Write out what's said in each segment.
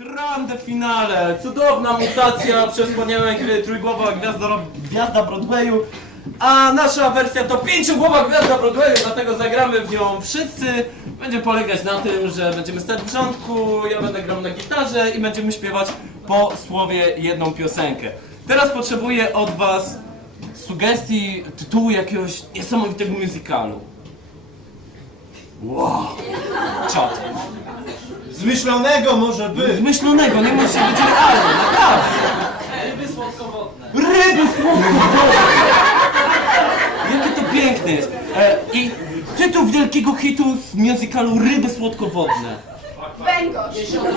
Grande finale! Cudowna mutacja przez wspaniałe gry trójgłowa gwiazda, gwiazda Broadwayu. A nasza wersja to pięciogłowa gwiazda Broadwayu, dlatego zagramy w nią wszyscy. Będzie polegać na tym, że będziemy stać w porządku, ja będę grał na gitarze i będziemy śpiewać po słowie jedną piosenkę. Teraz potrzebuję od was sugestii tytułu jakiegoś niesamowitego musicalu. Wow! Czad. Zmyślonego może być. Zmyślonego, nie musi być realny, naprawdę. Ryby słodkowodne. Ryby słodkowodne. Jakie to piękne jest. E, I tytuł wielkiego hitu z musicalu Ryby słodkowodne. Węgorz. Ból,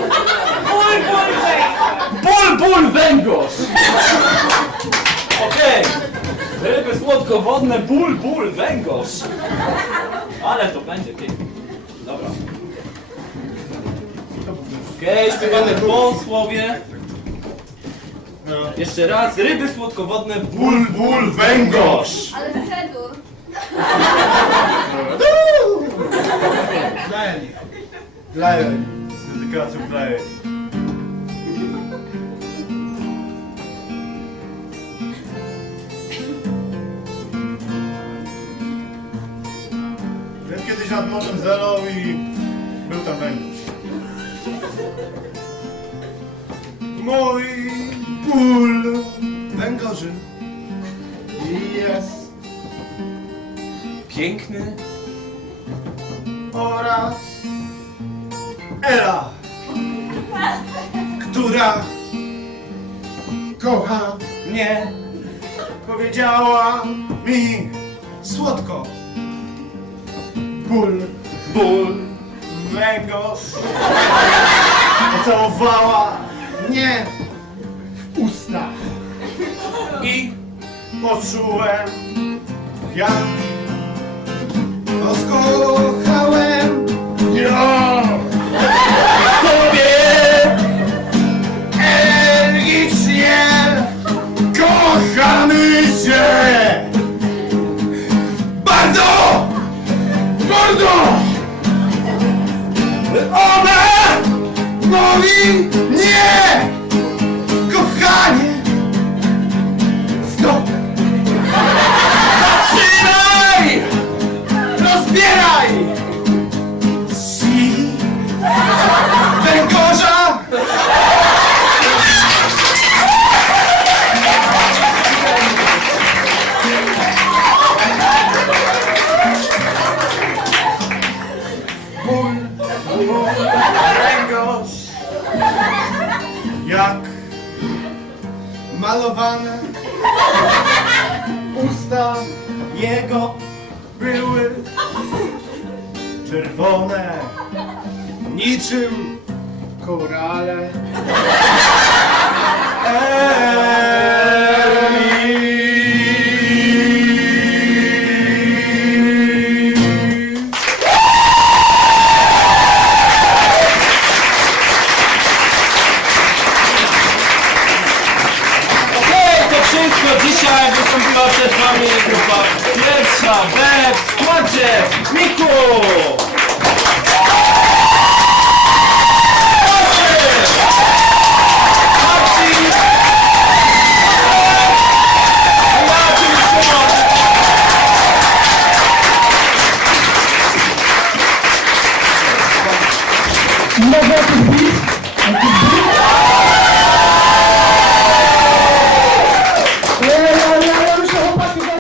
ból, węgorz! Ból, ból, węgorz! Okej. Ryby słodkowodne, ból, ból, węgorz. Ale to będzie piękne. Dobra. Okej, śpiewamy po słowie. Jeszcze raz. Ryby słodkowodne, ból, Ból, ból, węgorz. Ale cedur. Dla Eli. Dla Eli. Dedykacją dla Eli. Byłem kiedyś nad Morzem Zelą i był tam węgorz. Mój ból węgorzy jest piękny. oraz Ela, która kocha mnie, powiedziała mi słodko. Ból, Ból, węgorz, pocałowała mnie w usta i poczułem, jak rozkochałem mówi nie, kochanie. Stop. Zatrzymaj, rozbieraj. Si. Węgorza. Ból, ból, węgorz Jak malowane usta jego były czerwone niczym korale Eli.